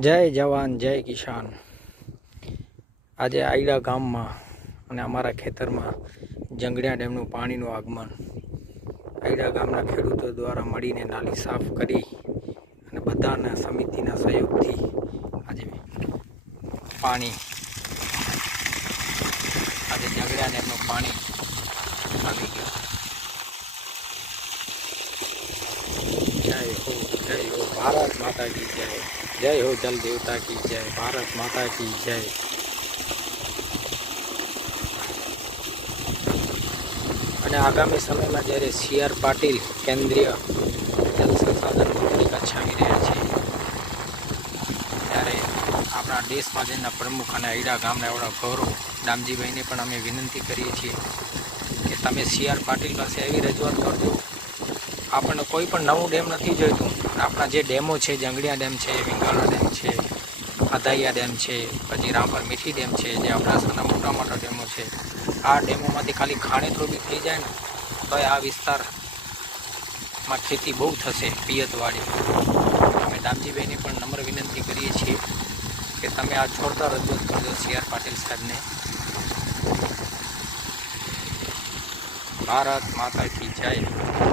જય જવાન જય કિસાન। આજે આયડા ગામમાં અને અમારા ખેતરમાં જંગડિયા ડેમનું પાણીનું આગમન આયડા ગામના ખેડૂતો દ્વારા મળીને નાલી સાફ કરી અને બધાના સમિતિના સહયોગથી આજે પાણી જંગડિયા ડેમનું પાણી આવી ગયું। जय हो भारत माता की जय। जय हो जल देवता की जय। भारत माता की जय। અને આગામી સમયમાં જ્યારે CR પાટીલ કેન્દ્રીય જલ સંસાધન મંત્રી કચ્છ આવી રહ્યા છે ત્યારે આપણા દેશ માટેના પ્રમુખ અને આયડા ગામના એવડા ગૌરવ દામજીભાઈને પણ અમે વિનંતી કરીએ છીએ કે તમે CR પાટીલ પાસે એવી રજૂઆત કરજો। આપણને કોઈ પણ નવું ડેમ નથી જોઈતું। આપણા જે ડેમો છે, જંગડિયા ડેમ છે, વિંગાલા ડેમ છે, અધાઈયા ડેમ છે, પછી રામપર મીઠી ડેમ છે, જે અબડાસાના મોટા મોટા ડેમો છે, આ ડેમોમાંથી ખાલી ખાણે થોડી થઈ જાય ને તો આ વિસ્તારમાં ખેતી બહુ થશે પિયતવાળી। અમે દામજીભાઈને પણ નમ્ર વિનંતી કરીએ છીએ કે તમે આ જોરદાર રજૂઆત કરજો CR પાટીલ સાહેબને। ભારત માતા કી જય।